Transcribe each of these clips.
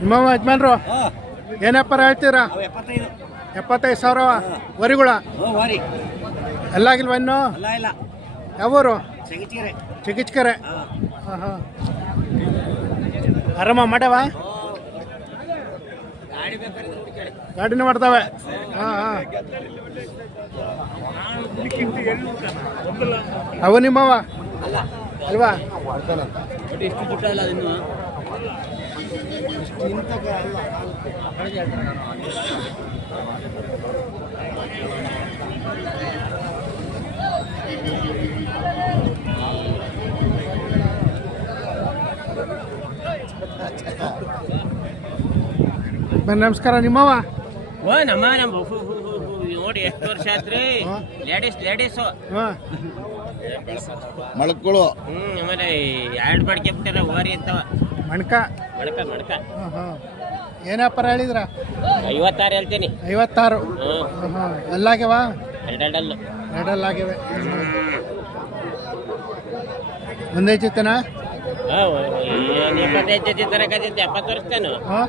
ನಿಮ್ಮ ಯಜಮಾನ್ರು ಏನು ವ್ಯಾಪಾರ ಹೇಳ್ತೀರಾ? ಎಪ್ಪತ್ತೈದು. ಸಾವಿರ ವರಿಗಳ? ವಾರಿ. ಎಲ್ಲ ಆಗಿಲ್ವ ಇನ್ನು? ಯಾವೂರು? ಚಿಕಿತ್ಕರೆ ಹಾಂ. ಹಾಂ ಆರಾಮ ಮಾಡ್ಯಾವ? ಗಾಡಿನ ಮಾಡ್ತಾವೆ. ಅವು ನಿಮ್ಮವ? ಅಲ್ವಾ? ನಮಸ್ಕಾರ ನಿಮ್ಮವ? ಓ ನಮ್ಮ ನಮ್ಮ ಹು- ಹು- ಹು- ಹು- ನೋಡಿ ಎಷ್ಟು ವರ್ಷ ಆತ್ರಿ. Ladies ladies. ಮಳಕ್ಗಳು ಹ್ಞೂ ಆಮೇಲೆ ಎರಡು ಮಾಡ್ಕೊಂಬಿಟ್ಟಾರ ಓರಿ ಅಂತವ. ಮಣ್ಕ. ಮಡ್ಕ ಮಡ್ಕ. ಏನು ವ್ಯಾಪಾರ ಹೇಳಿದ್ರ? ಐವತ್ತಾರು ಹೇಳ್ತೀನಿ. ಐವತ್ತಾರು. ಹ್ಮ್. ಹಾಂ ಎಲ್ಲಾಗ್ಯವ? ಎರಡೆರಡಲ್ಲು. ಒಂದೇ ಚಿತ್ತನಾ? ಹಾ ಎಪ್ಪತ್ತೈದು ಜೊತೆ ತರಕತ್ತಿದ್ದೆ ಎಪ್ಪತ್ತು ವರ್ಷ ಹಾಂ.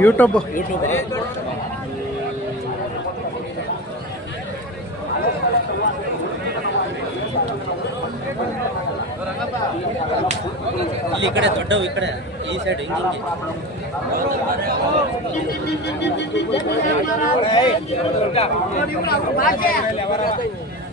ಯೂಟ್ಯೂಬ್ ಇಲ್ಲಿ ಈ ಕಡೆ ದೊಡ್ಡವು ಈ ಕಡೆ ಈ ಸೈಡ್ ಹಿಂಗೆ ಹಿಂಗೆ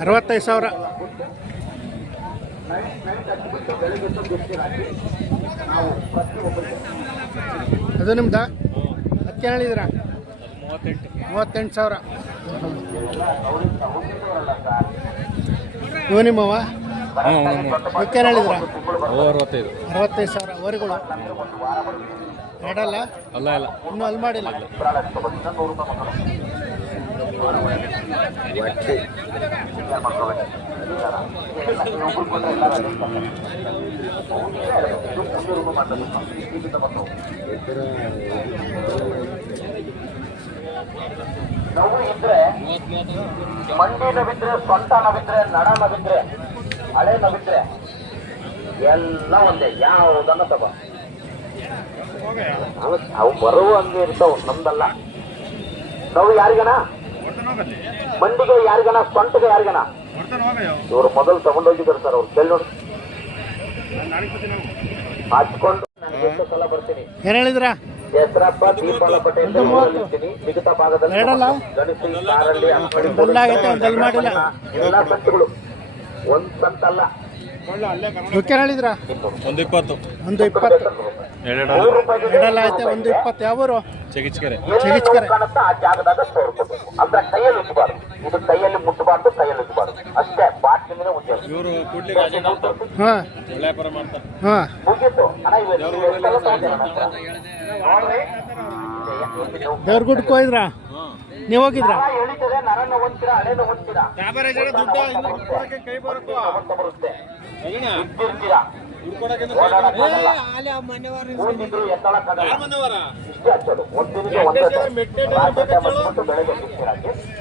ಅರವತ್ತೈದು ಸಾವಿರ. ಅದು ನಿಮ್ದ? ಅದಕ್ಕೆ ಹೇಳಿದ್ರ? ಮೂವತ್ತೆಂಟು ಸಾವಿರ. ಇವು ನಿಮ್ಮವ? ಅದಕ್ಕೆ ಹೇಳಿದ್ರ? ಅರವತ್ತೈದು. ಅರವತ್ತೈದು ಸಾವಿರ. ಅವರಿಗಳು? ಮಾಡಲ್ಲ ಅಲ್ಲ ಇಲ್ಲ. ಇನ್ನೂ ಅಲ್ಲಿ ಮಾಡಿಲ್ಲ. ನೋವು ಇದ್ರೆ, ಮಂಡಿ ನವಿದ್ರೆ, ಸೊಂಟ ನವಿದ್ರೆ ನಡ ನವಿದ್ರೆ, ಹಳೆ ನವಿದ್ರೆ, ಎಲ್ಲ ಒಂದೇ, ಯಾವುದನ್ನ ತಗೋ. ಅವು- ಬರುವ ಹಂಗೆ ಇರ್ತಾವ, ನಮ್ದಲ್ಲ. ನೋವು ಯಾರಿಗನ? ಮಂಡಿಗೆ ಯಾರಿಗನ ಸ್ವಂಟಿಗೆ ಯಾರಿಗನ? ಇವರು ಮೊದಲು ತಗೊಂಡೋಗಿದ್ದಾರೆ ಸರ್ ಅವ್ರು ಕೇಳಿ ನೋಡಿ. ಹಚ್ಕೊಂಡು ಸಲ ಬರ್ತೀನಿ. ಹೆಸರಪ್ಪ ದೀಪಾಲ ಪಟೇಲ್ ಊರಲ್ಲಿರ್ತೀನಿ ಮಿಗತ ಭಾಗದಲ್ಲಿ? ಗಣಸಿ ಕಾರಲ್ಲಿ ಎಲ್ಲ ಸಂತಗಳು. ಒಂದ್ ಸಂತ ಅಲ್ಲ ಅದಕ್ಕೆ ಹೇಳಿದ್ರ? ಒಂದು ಇಪ್ಪತ್ತು. ಒಂದು ಇಪ್ಪತ್ತು. ಎರಡಲ್ಲ ಐತೆ ಒಂದು ಇಪ್ಪತ್ತು. ಯಾವೂರು? ಚೆಗಿಚ್ಕೆರೆ. ಚೆಗಿಚ್ಕೆರೆ. ಇವರು ಕೂಡ್ಲಿ ಹಾಂ. ಮಾಡ್ತಾರೆ. ಹಾಂ. ಅಣ್ಣ ನೀವು ಹೋಗಿದ್ರಾ.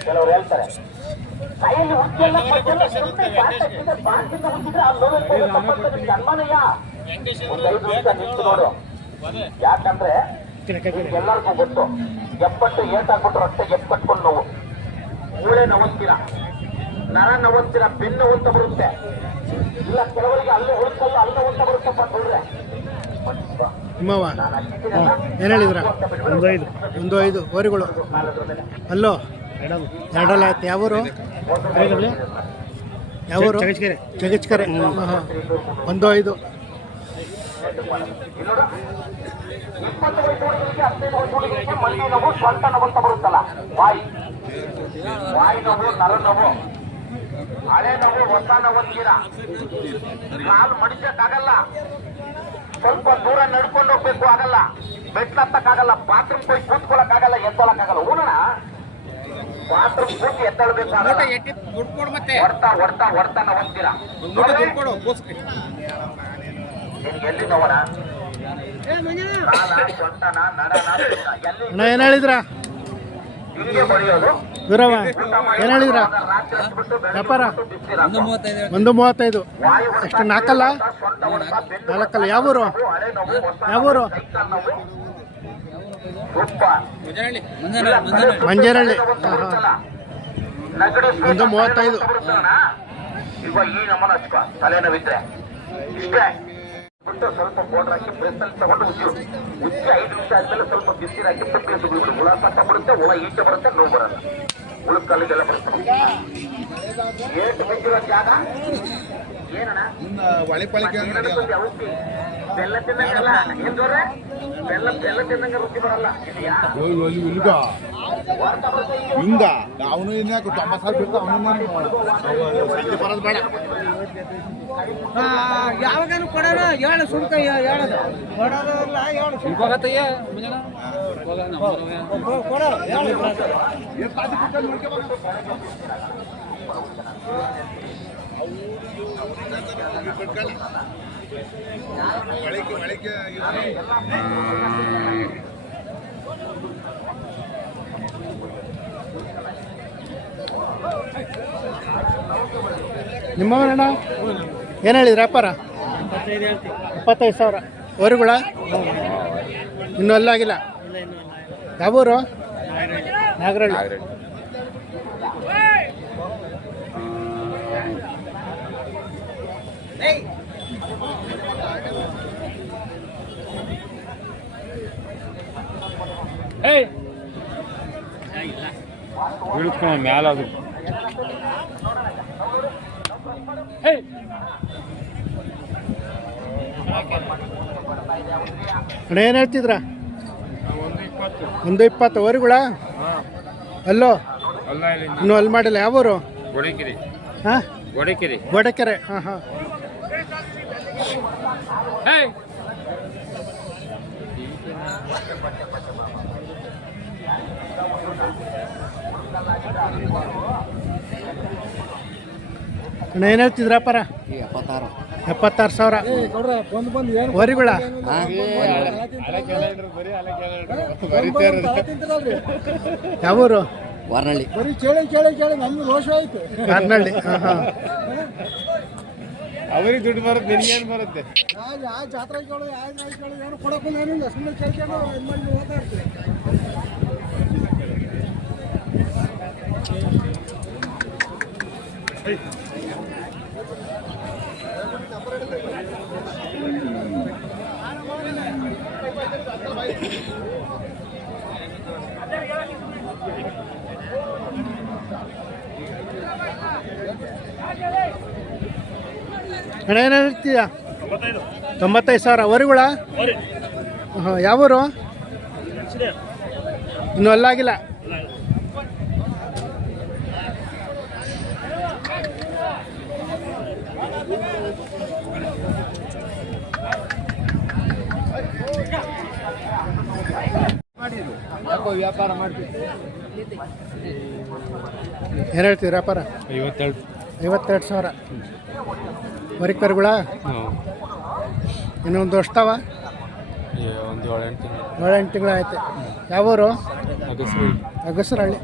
ಕೆಲವ್ರು ಹೇಳ್ತಾರೆ. ಕೈಯಲ್ಲಿ ಯಾಕಂದ್ರೆ ಎಲ್ಲರಿಗೂ ಗೊತ್ತು. ಎಪ್ಪತ್ತು ಏಟಾಗ್ಬಿಟ್ರು ರಕ್ತ ಎಪ್ಪು ಕಟ್ಕೊಂಡು ನೋವು. ಮೂಳೆ ನೋವಂತೀರ. ನರ ನೋವಂತೀರ ಬೆನ್ನು ಅಂತ ಬರುತ್ತೆ. ಇಲ್ಲ ಕೆಲವರಿಗೆ ಅಲ್ಲೇ ಉಳಿಸಲ್ಲ ಅಲ್ಲೇ ಅಂತ ಬರುತ್ತೆ ನೋಡ್ರೆ ನಿಮ್ಮವ ಏನು ಹೇಳಿದ್ರ? ಒಂದು ಐದು ಒಂದು ಐದು ಓರಿಗಳು ಅಲ್ಲೋ ಎರಡಲ್ಲ ಆಯ್ತು. ಯಾವೂರು? ಯಾವೂರು? ಚಗಚ್ಕೆರೆ. ಒಂದು ಐದು. ಇಪ್ಪತ್ತು ವಯಸ್ಸು ಹದಿನೈದು ವಯಸ್ಸು ಮಂಡಿ ನೋವು ಸ್ವಂತ ನೋವು ಅಂತ ಬರುತ್ತಲ್ಲ ವಾಯಿ ವಾಯಿ ನೋವು ನರ ನೋವು ಹಳೆ ನೋವು ಹೊಸ ನೋವು ಅಂತೀರ ಕಾಲು ಮಡಿಸಕ್ಕಾಗಲ್ಲ ಸ್ವಲ್ಪ ದೂರ ನಡ್ಕೊಂಡು ಹೋಗ್ಬೇಕು ಆಗಲ್ಲ ಮೆಟ್ಲು ಹತ್ತಕ್ಕಾಗಲ್ಲ ಬಾತ್ರೂಮ್ ಹೋಗಿ ಕೂತ್ಕೊಳಕ್ಕಾಗಲ್ಲ ಎದ್ದೊಳಕ್ಕಾಗಲ್ಲ ಊನಣ ಬಾತ್ರೂಮ್ ಕೂತಿ ಎದ್ದಳ್ಬೇಕಾಗಲ್ಲ ಹೊಡ್ತಾ ಹೊಡ್ತಾ ಹೊಡ್ತಾ ನೋವಂತೀರ ನಿನ್ಗೆ ಅಣ್ಣ ಏನು ಹೇಳಿದ್ರ? ಗುರವ ಏನು ಹೇಳಿದ್ರ? ವ್ಯಾಪಾರ. ಒಂದು ಮೂವತ್ತೈದು ಎಷ್ಟು ನಾಲ್ಕಲ್ಲ? ನಾಲ್ಕಲ್ಲ. ಯಾವೂರು ಯಾವೂರು? ಮಂಜೇನಹಳ್ಳಿ. ಒಂದು ಮೂವತ್ತೈದು. ಈ ನಮ್ಮನ ಹಚ್ಕೊ. ತಲೆನೋವಿದ್ರೆ. ಇಷ್ಟೇ. ಬಿಟ್ಟು ಸ್ವಲ್ಪ ಪೌಡರ್ ಹಾಕಿ ಪ್ರೆಸ್ನಲ್ಲಿ ತಗೊಂಡು ಉಜ್ಜು ಉಜ್ಜಿ ಐದು ನಿಮಿಷ ಆದ್ಮೇಲೆ ಸ್ವಲ್ಪ ಬಿಸಿ ಹಾಕಿ ತಪ್ಪಿ ಸುಗಿಬಿಡು ಹುಳ ಸತ್ತ ಬಿಡುತ್ತೆ ಹುಳ ಈಚೆ ಬರುತ್ತೆ ನೋವು ಬರಲ್ಲ. ಉಳುಕಲ್ಲಿಗೆಲ್ಲ ಬರುತ್ತೆ. ಏಟ್ ಬಿದ್ದಿರೋ ಜಾಗ? ಏನಣ್ಣ? ಔಷಧಿ? ಬೆಲ್ಲ ತಿನ್ನಂಗಲ್ಲ. ಜೋರೆ? ಬೆಲ್ಲ ಬೆಲ್ಲ ತಿನ್ನಂಗ ರುಚಿ ಬರಲ್ಲ. ಹಿಂಗ ಅವನು ಇನ್ಯಾಕ ತೊಂಬತ್ತು ಸಾವಿರ ಬೇಕು ಅವನು ಬರೋದು ಬೇಡ. ಯಾವಾಗನು ಕೊಡೋಣ ಹೇಳು ಸುಮ್ಕ ಹೇಳೋದು. ಕೊಡೋದಲ್ಲ ಹೇಳು ಸುಮ್ಕ ಕೊಡೋ ಹೇಳು ಮಳಿಕೆ ಮಳಿಕೆ ನಿಮ್ಮವನಣ್ಣ ಏನು ಹೇಳಿದ್ರಿ ವ್ಯಾಪಾರ ಇಪ್ಪತ್ತೈದು ಸಾವಿರ. ಊರುಗಳ? ಇನ್ನೂ ಅಲ್ಲಾಗಿಲ್ಲ ಯಾವೂರು ನಾಗರಳ್ಳಿ. ಬೀಳ್ಸ್ಕೊಂಡ್ ಮ್ಯಾಲ ಅದು. ಅಣ್ಣ ಏನು ಹೇಳ್ತಿದ್ರ? ಒಂದು ಇಪ್ಪತ್ತು. ಓರಿಗಳ ಅಲ್ಲೋ? ಇನ್ನು ಅಲ್ಲಿ ಮಾಡಿಲ್ಲ. ಯಾವರು ಗೋಡಿಕಿರಿ. ಹಾಂ? ಗೋಡಿಕಿರಿ. ಗೋಡೆಕೆರೆ. ಹಾಂ ಹಾಂ. ಅಣ್ಣ ಏನು ಹೇಳ್ತಿದ್ರ ಎಪ್ಪತ್ತಾರು. ಎಪ್ಪತ್ತಾರು ಸಾವಿರ. ಬಂದು ಬಂದು ಏನು? ಓರಿಗಳ ಯಾವೂರು? ಬರೀ ಕೇಳಿ ಕೇಳಿ ಕೇಳಿ ನಮ್ಗೆ ರೋಷ ಆಯ್ತು ಕಾರ್ನಳ್ಳಿ ಹಾಂ ಹಾಂ. ಅವ್ರಿಗೆ ದುಡ್ಡು ಬರುತ್ತೆ ನಿನ್ಗೇನು ಬರುತ್ತೆ? ಯಾವ ಯಾವ ಜಾತ್ರೆ ಕೇಳು ಯಾವ ನಾಯಿ ಕೇಳು ಏನು ಕೊಡಕ್ಕೂ ಏನಿಲ್ಲ ಸುಮ್ಮನೆ ಕೇಳ್ಕೊಂಡು ಇದು ಮಾಡಿ ಹೋಗ್ತಾ ಇರ್ತೀವಿ ಅಣ್ಣ ಏನು ಹೇಳ್ತೀಯ? ತೊಂಬತ್ತೈದು ಸಾವಿರ. ಓರಿಗಳ ಹಾಂ ಯಾವೂರು? ಇನ್ನೂ ಅಲ್ಲಾಗಿಲ್ಲ. ವ್ಯಾಪಾರ ಮಾಡ್ತೀವಿ ಏನು ಹೇಳ್ತೀವಿ ವ್ಯಾಪಾರ? ಐವತ್ತೆರಡು. ಐವತ್ತೆರಡು ಸಾವಿರ. ಕರುಗಳ? ಇನ್ನೊಂದು ವರ್ಷವ ಒಂದು ಏಳೆಂಟು ತಿಂಗಳು. ಏಳು ಎಂಟು ತಿಂಗಳು ಆಯ್ತು. ಯಾವೂರು ಅಗಸ್ರು ಅಗಸರಹಳ್ಳಿ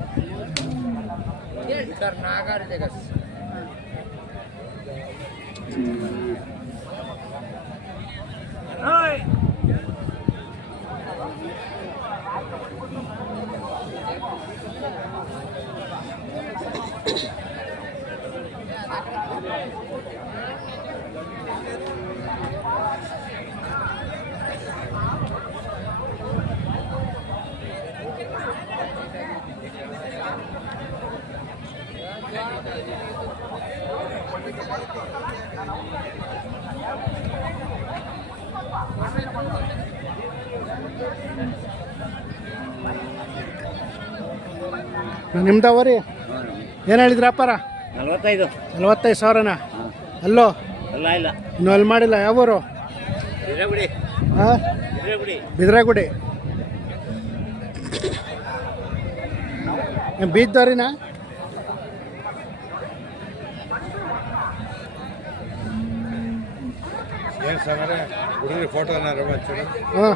ನಿಮ್ದವ ರೀ ಏನು ಹೇಳಿದ್ರಿ ಅಪ್ಪಾರ? ನಲ್ವತ್ತೈದು. ನಲ್ವತ್ತೈದು ಸಾವಿರನ? ಅಲ್ಲೋ? ಅಲ್ಲ ಇಲ್ಲ. ಇನ್ನು ಅಲ್ಲಿ ಮಾಡಿಲ್ಲ ಯಾವೂರು? ಹಾಂ ಬಿದ್ರಾಗುಡಿ. ಬೀದ್ದವ್ರಿನಾ ಏನು ಸರ್ ಹುಡುಗರಿ ಫೋಟೋ ಏನಾರು ಒಂಚೂರು ಹಾಂ.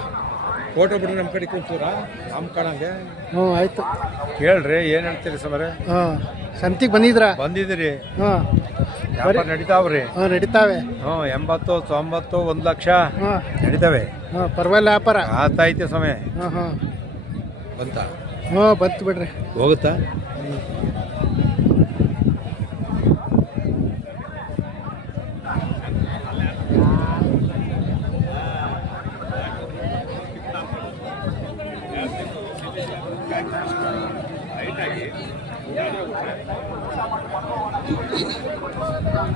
ಫೋಟೋ ಬಿಡ್ರಿ ನಮ್ಮ ಕಡೆ ಕೂತೂರ? ನಮ್ಮ ಕಾಣಂಗೆ? ಹ್ಞೂ ಆಯ್ತು. ಕೇಳ್ರಿ ಏನು ಹೇಳ್ತೀರಿ ಸಮರೆ ಹಾಂ ಸಂತಿಗೆ ಬಂದಿದ್ರಾ? ಬಂದಿದ್ದೀರಿ. ಹಾಂ. ವ್ಯಾಪಾರ ನಡೀತಾವ್ರಿ. ಹಾಂ ನಡೀತಾವೆ. ಹ್ಞೂ ಎಂಬತ್ತು ತೊಂಬತ್ತು ಒಂದು ಲಕ್ಷ ಹಾಂ. ನಡೀತಾವೆ. ಹಾಂ ಪರವಾಗಿಲ್ಲ ವ್ಯಾಪಾರ. ಆತೈತೆ ಸಮಯ ಹಾಂ ಹಾಂ. ಬಂತ? ಹಾಂ ಬಂತು ಬಿಡ್ರಿ. ಹೋಗುತ್ತಾ?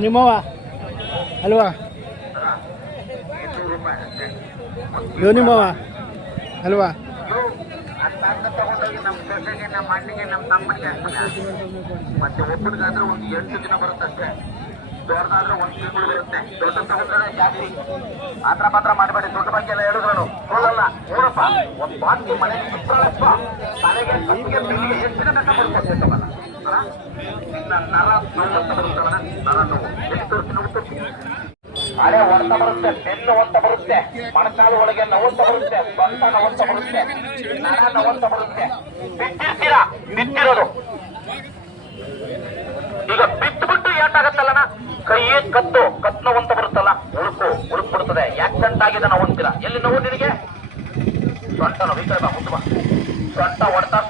ನಿಮ್ಮವ ಅಲ್ವಾ ಇವ್ ನಿಮ್ಮವ ಅಲ್ವಾ ಮತ್ತೆ ಒಬ್ಬರಿಗಾದ್ರೆ ಒಂದು ಎಂಟು ದಿನ ಬರುತ್ತಷ್ಟೇ. ದೊಡ್ಡದಾದ್ರೆ ಒಂದು ತಿಂಗಳು ಬರುತ್ತೆ. ದೊಡ್ಡ ಜಾಸ್ತಿ. ಮಾಡಬೇಡಿ. ದೊಡ್ಡ ಬಗ್ಗೆ ಎಲ್ಲ ಹೇಳಿದ್ರು ನೋಡಪ್ಪ ಮನೆಗೆ ಎಷ್ಟು ದಿನ ಬರ್ಕೊಡ್ತೈತವಲ್ಲ ನರ ನೋವು ಅಂತ ಬರುತ್ತವಲ್ಲ ನರ ನೋವು ಎಲ್ಲಿ ತೋರಿಸಿ ನೋಡ್ತೀವಿ ಹಳೆ ಹೊಡ್ತ ಬರುತ್ತೆ ಬೆನ್ನು ಹೊತ್ತ ಬರುತ್ತೆ ಮಣಕಾಲು ಒಳಗೆ ನವಂತ ಬರುತ್ತೆ ಸ್ವಂತ ನವಂತ ಬರುತ್ತೆ ನೋವಂತ ಬರುತ್ತೆ ಬಿಟ್ಟಿರ್ತೀರಾ ಬಿಟ್ಟಿರೋದು ಈಗ ಬಿಟ್ಟು ಬಿಟ್ಟು ಏಟಾಗತ್ತಲ್ಲಣ್ಣ ಕೈ ಕತ್ತು ಕತ್ತು ನವಂತ ಬರುತ್ತಲ್ಲ ಉಳುಕು ಉಳುಕ್ ಬಿಡ್ತದೆ ಆಕ್ಸಿಡೆಂಟ್ ಆಗಿದೆ ನಾವು ಅಂತೀರ ಎಲ್ಲಿ ನೋವು ನಿನಗೆ ಸೊಂಟ ನೋವು ಈ ಕಡೆ ಬಾ ಹೊಡ್ತಾ